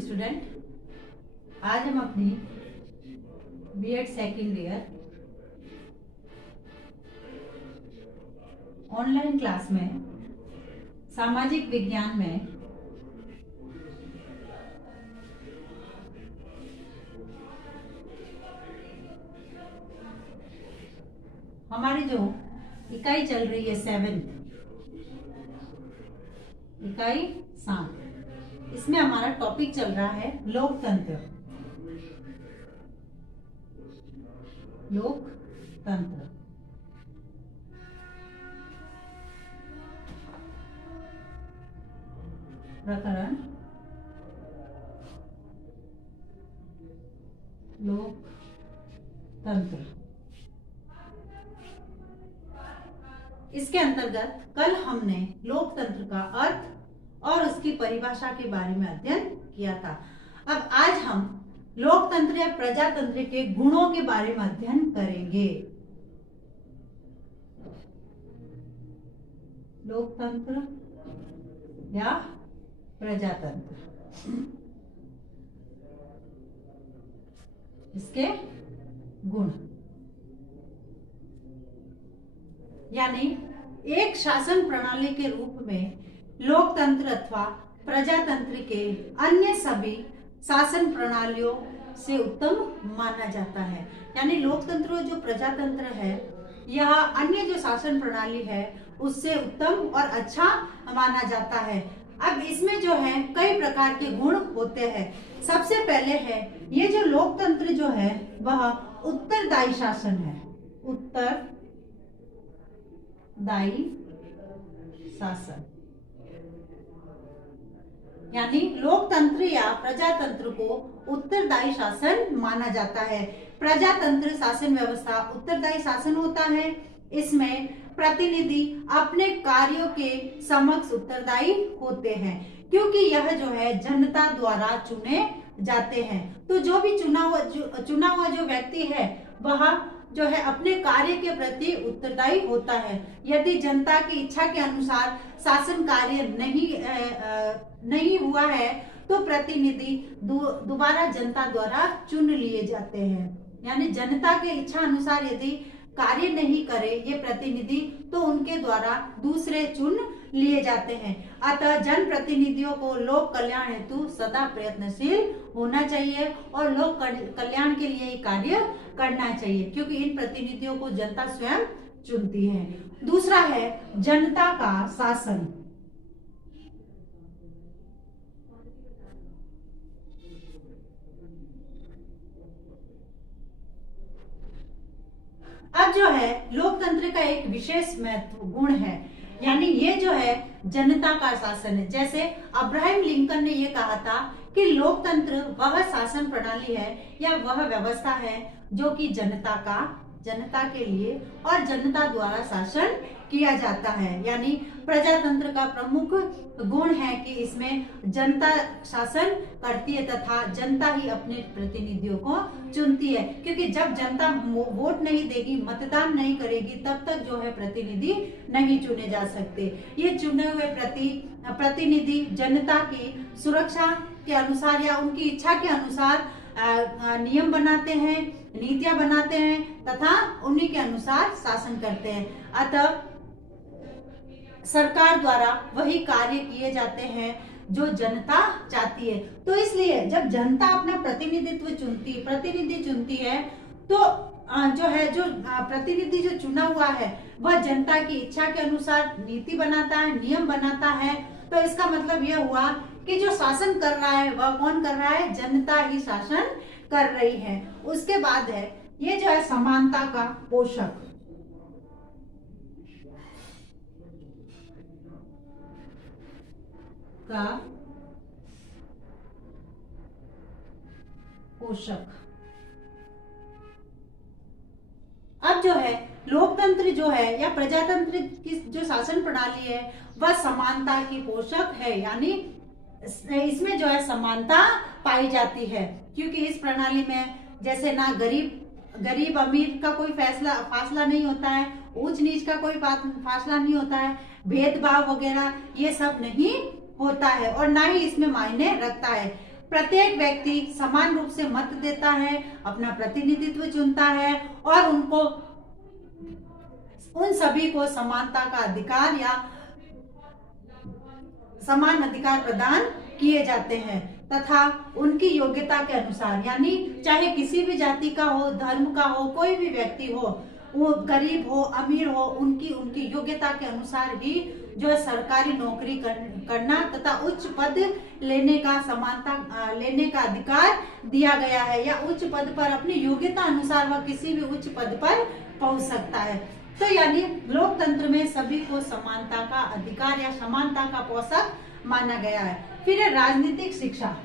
Student, आज हम अपनी BEd second year online class में सामाजिक विज्ञान में हमारी जो इकाई चल रही है 7 इकाई 7, इसमें हमारा टॉपिक चल रहा है लोकतंत्र। लोकतंत्र प्रकरण लोकतंत्र। इसके अंतर्गत कल हमने लोकतंत्र का अर्थ और उसकी परिभाषा के बारे में अध्ययन किया था। अब आज हम लोकतंत्र या प्रजातंत्र के गुणों के बारे में अध्ययन करेंगे। लोकतंत्र या प्रजातंत्र, इसके गुण, यानी एक शासन प्रणाली के रूप में लोकतंत्र अथवा प्रजातंत्र के अन्य सभी शासन प्रणालियों से उत्तम माना जाता है। यानी लोकतंत्र और जो प्रजातंत्र है यह अन्य जो शासन प्रणाली है उससे उत्तम और अच्छा माना जाता है। अब इसमें जो है कई प्रकार के गुण होते हैं। सबसे पहले है ये जो लोकतंत्र जो है वह उत्तरदायी शासन है। उत्तरदायी शासन, यानी लोकतंत्र या प्रजातंत्र को उत्तरदायी शासन माना जाता है। प्रजातंत्र शासन व्यवस्था उत्तरदायी शासन होता है। इसमें प्रतिनिधि अपने कार्यों के समक्ष उत्तरदायी होते हैं, क्योंकि यह जो है जनता द्वारा चुने जाते हैं। तो जो भी चुना हुआ जो व्यक्ति है वह जो है अपने कार्य के प्रति उत्तरदायी होता है। यदि जनता की इच्छा के अनुसार शासन कार्य नहीं हुआ है तो प्रतिनिधि दोबारा जनता द्वारा चुन लिए जाते हैं। यानी जनता के इच्छा अनुसार यदि कार्य नहीं करे ये प्रतिनिधि तो उनके द्वारा दूसरे चुन लिए जाते हैं। अतः जन प्रतिनिधियों को लोक कल्याण हेतु सदा प्रयत्नशील होना चाहिए और लोक कल्याण के लिए कार्य करना चाहिए, क्योंकि इन प्रतिनिधियों को जनता स्वयं चुनती है। दूसरा है जनता का शासन। अब जो है लोकतंत्र का एक विशेष महत्व गुण है, यानी ये जो है जनता का शासन है। जैसे अब्राहम लिंकन ने ये कहा था कि लोकतंत्र वह शासन प्रणाली है या वह व्यवस्था है जो कि जनता के लिए और जनता द्वारा शासन किया जाता है। यानी प्रजातंत्र का प्रमुख गुण है कि इसमें जनता शासन करती है तथा जनता ही अपने प्रतिनिधियों को चुनती है, क्योंकि जब जनता वोट नहीं देगी, मतदान नहीं करेगी, तब तक जो है प्रतिनिधि नहीं चुने जा सकते। ये चुने हुए प्रतिनिधि जनता की सुरक्षा के अनुसार या उनकी इच्छा के अनुसार नियम बनाते हैं, नीतियां बनाते हैं तथा उन्हीं के अनुसार शासन करते हैं। अतः सरकार द्वारा वही कार्य किए जाते हैं जो जनता चाहती है। तो इसलिए जब जनता अपना प्रतिनिधि चुनती है तो जो प्रतिनिधि जो चुना हुआ है वह जनता की इच्छा के अनुसार नीति बनाता है, नियम बनाता है। तो इसका मतलब यह हुआ कि जो शासन कर रहा है वह कौन कर रहा है? जनता ही शासन कर रही है। उसके बाद है ये जो है समानता का पोषक। अब जो है लोकतंत्र जो है या प्रजातंत्र की जो शासन प्रणाली है वह समानता की पोषक है। यानी इसमें जो है समानता पाई जाती है, क्योंकि इस प्रणाली में जैसे ना गरीब अमीर का कोई फासला नहीं होता है, ऊंच नीच का कोई फासला नहीं होता है, भेदभाव वगैरह ये सब नहीं होता है और ना ही इसमें मायने रखता है। प्रत्येक व्यक्ति समान रूप से मत देता है, अपना प्रतिनिधित्व चुनता है और उनको उन सभी को समानता का अधिकार या समान अधिकार प्रदान किए जाते हैं तथा उनकी योग्यता के अनुसार, यानी चाहे किसी भी जाति का हो, धर्म का हो, कोई भी व्यक्ति हो, वो गरीब हो अमीर हो, उनकी योग्यता के अनुसार ही जो है सरकारी नौकरी करना तथा उच्च पद लेने का अधिकार दिया गया है, या उच्च पद पर अपनी योग्यता अनुसार वह किसी भी उच्च पद पर पहुंच सकता है। तो यानी लोकतंत्र में सभी को समानता का अधिकार या समानता का पोषक माना गया है। फिर है राजनीतिक शिक्षा।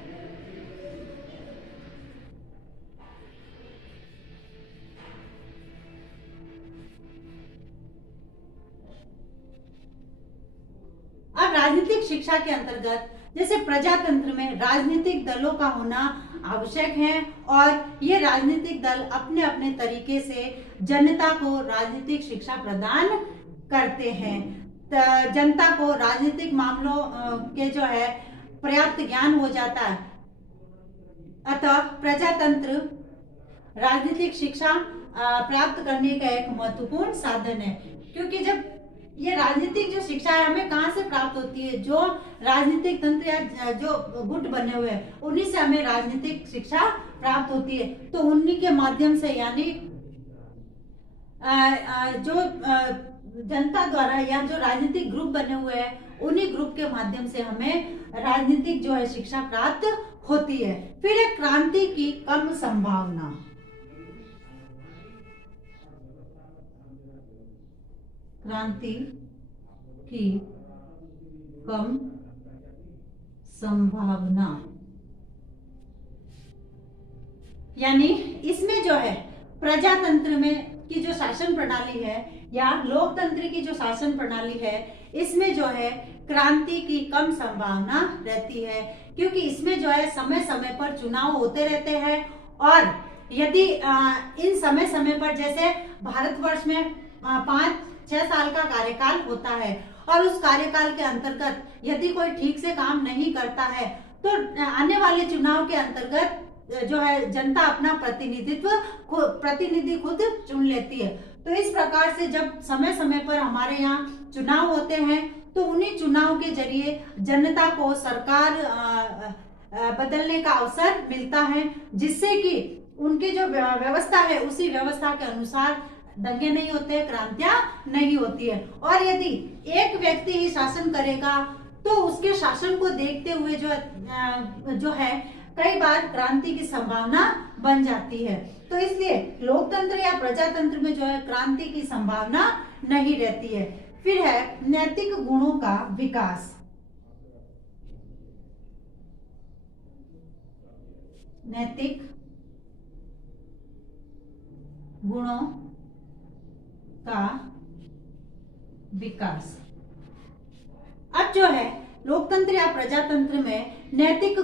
अब राजनीतिक शिक्षा के अंतर्गत जैसे प्रजातंत्र में राजनीतिक दलों का होना आवश्यक है और ये राजनीतिक दल अपने अपने तरीके से जनता को राजनीतिक शिक्षा प्रदान करते हैं। जनता को राजनीतिक मामलों के जो है पर्याप्त ज्ञान हो जाता है। अतः प्रजातंत्र राजनीतिक शिक्षा प्राप्त करने का एक महत्वपूर्ण साधन है, क्योंकि जब ये राजनीतिक जो शिक्षा है हमें कहाँ से प्राप्त होती है, जो राजनीतिक तंत्र या जो गुट बने हुए हैं उन्हीं से हमें राजनीतिक शिक्षा प्राप्त होती है। तो उन्हीं के माध्यम से, यानी जो जनता द्वारा या जो राजनीतिक ग्रुप बने हुए हैं उन्हीं ग्रुप के माध्यम से हमें राजनीतिक जो है शिक्षा प्राप्त होती है। फिर एक क्रांति की कम संभावना। क्रांति की कम संभावना, यानी इसमें जो है प्रजातंत्र में की जो शासन प्रणाली है या लोकतंत्र की जो शासन प्रणाली है, इसमें जो है क्रांति की कम संभावना रहती है, क्योंकि इसमें जो है समय समय पर चुनाव होते रहते हैं और यदि इन समय समय पर, जैसे भारतवर्ष में 5-6 साल का कार्यकाल होता है और उस कार्यकाल के अंतर्गत यदि कोई ठीक से काम नहीं करता है तो आने वाले चुनाव के अंतर्गत जो है जनता अपना प्रतिनिधि खुद चुन लेती है। तो इस प्रकार से जब समय समय पर हमारे यहाँ चुनाव होते हैं तो उन्हीं चुनाव के जरिए जनता को सरकार बदलने का अवसर मिलता है, जिससे कि उनकी जो व्यवस्था है उसी व्यवस्था के अनुसार दंगे नहीं होते, क्रांतियां नहीं होती है। और यदि एक व्यक्ति ही शासन करेगा तो उसके शासन को देखते हुए जो है कई बार क्रांति की संभावना बन जाती है। तो इसलिए लोकतंत्र या प्रजातंत्र में जो है क्रांति की संभावना नहीं रहती है। फिर है नैतिक गुणों का विकास। नैतिक गुणों का विकास। अब जो है लोकतंत्र या प्रजातंत्र में नैतिक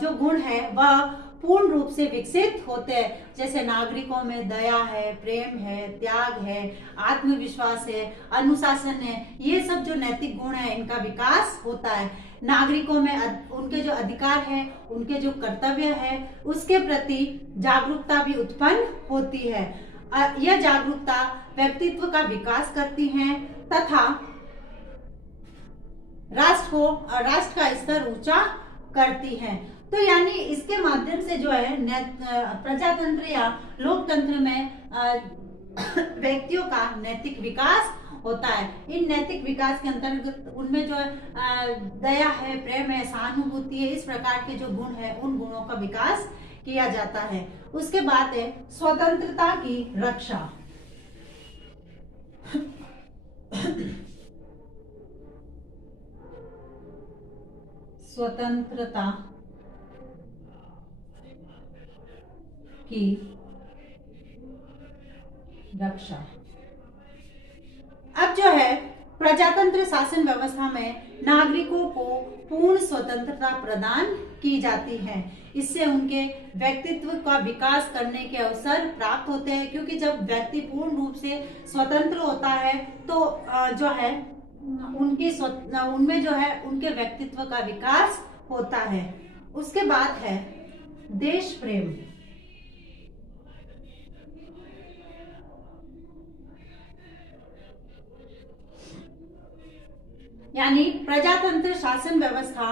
जो गुण है वह पूर्ण रूप से विकसित होते हैं, जैसे नागरिकों में दया है, प्रेम है, त्याग है, आत्मविश्वास है, अनुशासन है। ये सब जो नैतिक गुण है इनका विकास होता है। नागरिकों में उनके जो अधिकार है, उनके जो कर्तव्य है, उसके प्रति जागरूकता भी उत्पन्न होती है। यह जागरूकता व्यक्तित्व का विकास करती है तथा राष्ट्र का स्तर ऊंचा करती है। तो यानी इसके माध्यम से जो है प्रजातंत्र या लोकतंत्र में व्यक्तियों का नैतिक विकास होता है। इन नैतिक विकास के अंतर्गत उनमें जो दया है, प्रेम है, सहानुभूति है, इस प्रकार के जो गुण है उन गुणों का विकास किया जाता है। उसके बाद है स्वतंत्रता की रक्षा। स्वतंत्रता की रक्षा। अब जो है प्रजातंत्र शासन व्यवस्था में नागरिकों को पूर्ण स्वतंत्रता प्रदान की जाती है। इससे उनके व्यक्तित्व का विकास करने के अवसर प्राप्त होते हैं, क्योंकि जब व्यक्ति पूर्ण रूप से स्वतंत्र होता है तो जो है उनमें जो है उनके व्यक्तित्व का विकास होता है। उसके बाद है देश प्रेम। यानी प्रजातंत्र शासन व्यवस्था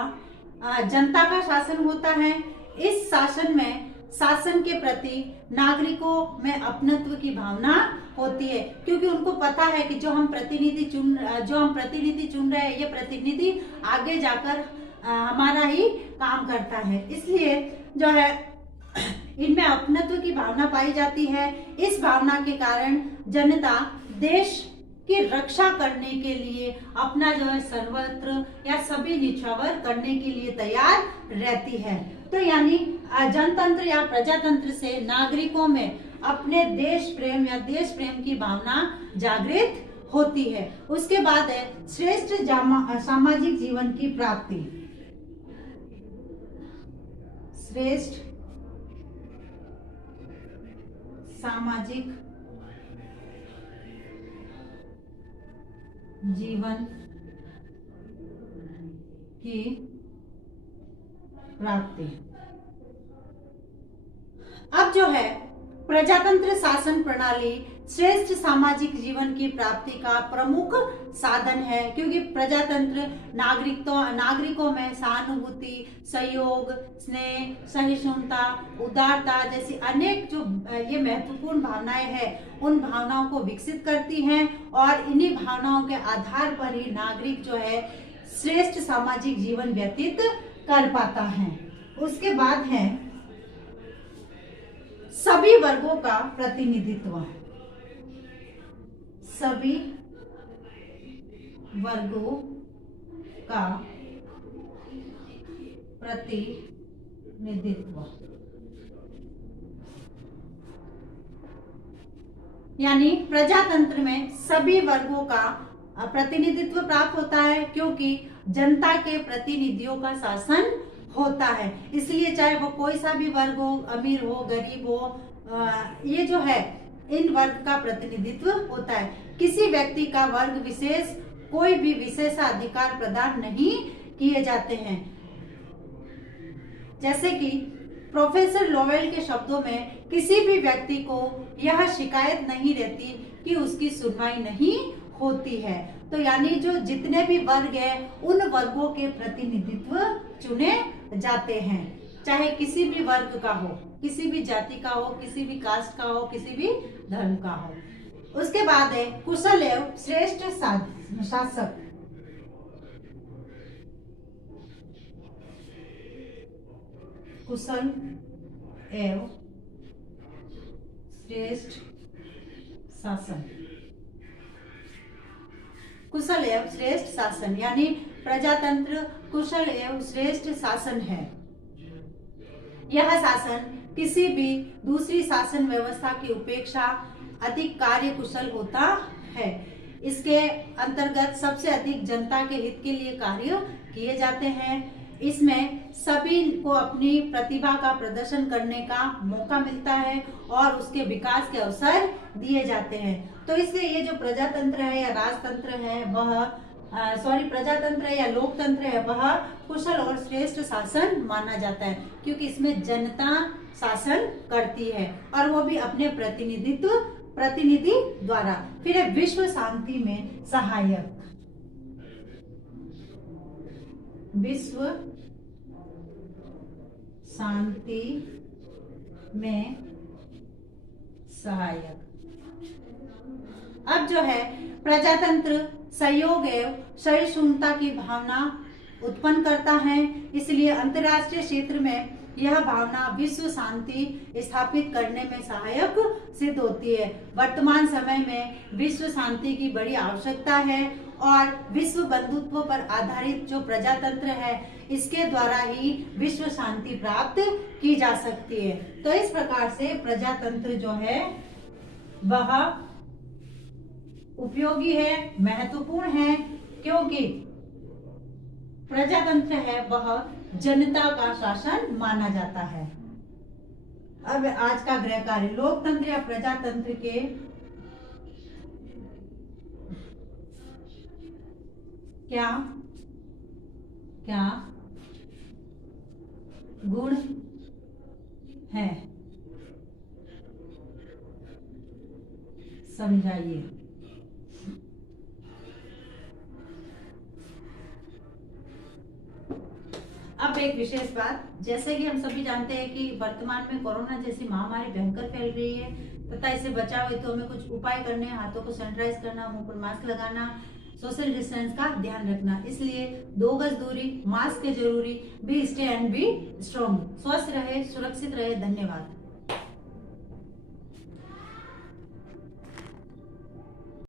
जनता का शासन होता है। इस शासन में शासन के प्रति नागरिकों में अपनत्व की भावना होती है, क्योंकि उनको पता है कि जो हम प्रतिनिधि चुन रहे हैं, ये प्रतिनिधि आगे जाकर हमारा ही काम करता है। इसलिए जो है इनमें अपनत्व की भावना पाई जाती है। इस भावना के कारण जनता देश की रक्षा करने के लिए अपना जो है सर्वत्र या सभी निछावर करने के लिए तैयार रहती है। तो यानी जनतंत्र या प्रजातंत्र से नागरिकों में अपने देश प्रेम या देश प्रेम की भावना जागृत होती है। उसके बाद है श्रेष्ठ सामाजिक जीवन की प्राप्ति। श्रेष्ठ सामाजिक जीवन की प्राप्ति। अब जो है प्रजातंत्र शासन प्रणाली श्रेष्ठ सामाजिक जीवन की प्राप्ति का प्रमुख साधन है, क्योंकि प्रजातंत्र नागरिकों में सहानुभूति, सहयोग, स्नेह, सहिष्णुता, उदारता जैसी अनेक जो ये महत्वपूर्ण भावनाएं हैं, उन भावनाओं को विकसित करती हैं और इन्हीं भावनाओं के आधार पर ही नागरिक जो है श्रेष्ठ सामाजिक जीवन व्यतीत कर पाता है। उसके बाद है सभी वर्गों का प्रतिनिधित्व। सभी वर्गों का प्रतिनिधित्व, यानी प्रजातंत्र में सभी वर्गों का प्रतिनिधित्व प्राप्त होता है, क्योंकि जनता के प्रतिनिधियों का शासन होता है। इसलिए चाहे वो कोई सा भी वर्ग हो, अमीर हो, गरीब हो, ये जो है इन वर्ग का प्रतिनिधित्व होता है। किसी व्यक्ति का वर्ग विशेष कोई भी विशेषाधिकार प्रदान नहीं किए जाते हैं। जैसे कि प्रोफेसर लोवेल के शब्दों में किसी भी व्यक्ति को यह शिकायत नहीं रहती कि उसकी सुनवाई नहीं होती है। तो यानी जो जितने भी वर्ग हैं उन वर्गों के प्रतिनिधित्व चुने जाते हैं, चाहे किसी भी वर्ग का हो, किसी भी जाति का हो, किसी भी कास्ट का हो, किसी भी धर्म का हो। उसके बाद है कुशल एवं श्रेष्ठ शासक। कुशल एवं श्रेष्ठ शासन। कुशल एवं श्रेष्ठ शासन यानी प्रजातंत्र कुशल एवं श्रेष्ठ शासन है। यह शासन किसी भी दूसरी शासन व्यवस्था की उपेक्षा अधिक कार्य कुशल होता है। इसके अंतर्गत सबसे अधिक जनता के हित के लिए कार्य किए जाते हैं। इसमें सभी को अपनी प्रतिभा का प्रदर्शन करने का मौका मिलता है और उसके विकास के अवसर दिए जाते हैं। तो इसलिए ये जो प्रजातंत्र है या राजतंत्र है वह प्रजातंत्र है या लोकतंत्र है वह कुशल और श्रेष्ठ शासन माना जाता है, क्योंकि इसमें जनता शासन करती है और वो भी अपने प्रतिनिधि द्वारा। फिर है विश्व शांति में सहायक। विश्व शांति में सहायक। अब जो है प्रजातंत्र सहयोग एवं सहिष्णुता की भावना उत्पन्न करता है, इसलिए अंतर्राष्ट्रीय क्षेत्र में यह भावना विश्व शांति स्थापित करने में सहायक सिद्ध होती है। वर्तमान समय में विश्व शांति की बड़ी आवश्यकता है और विश्व बंधुत्व पर आधारित जो प्रजातंत्र है इसके द्वारा ही विश्व शांति प्राप्त की जा सकती है। तो इस प्रकार से प्रजातंत्र जो है वह उपयोगी है, महत्वपूर्ण है, क्योंकि प्रजातंत्र है वह जनता का शासन माना जाता है। अब आज का गृह कार्य लोकतंत्र या प्रजातंत्र के क्या क्या गुण है? समझाइए। अब एक विशेष बात, जैसे कि हम सभी जानते हैं कि वर्तमान में कोरोना जैसी महामारी भयंकर फैल रही है तथा इससे बचाव हेतु हमें कुछ उपाय करने हैं। हाथों को सैनिटाइज करना, मुंह पर मास्क लगाना, सोशल डिस्टेंस का ध्यान रखना। इसलिए 2 गज दूरी, मास्क है जरूरी। Be stay and be strong. स्वस्थ रहे, सुरक्षित रहे। धन्यवाद।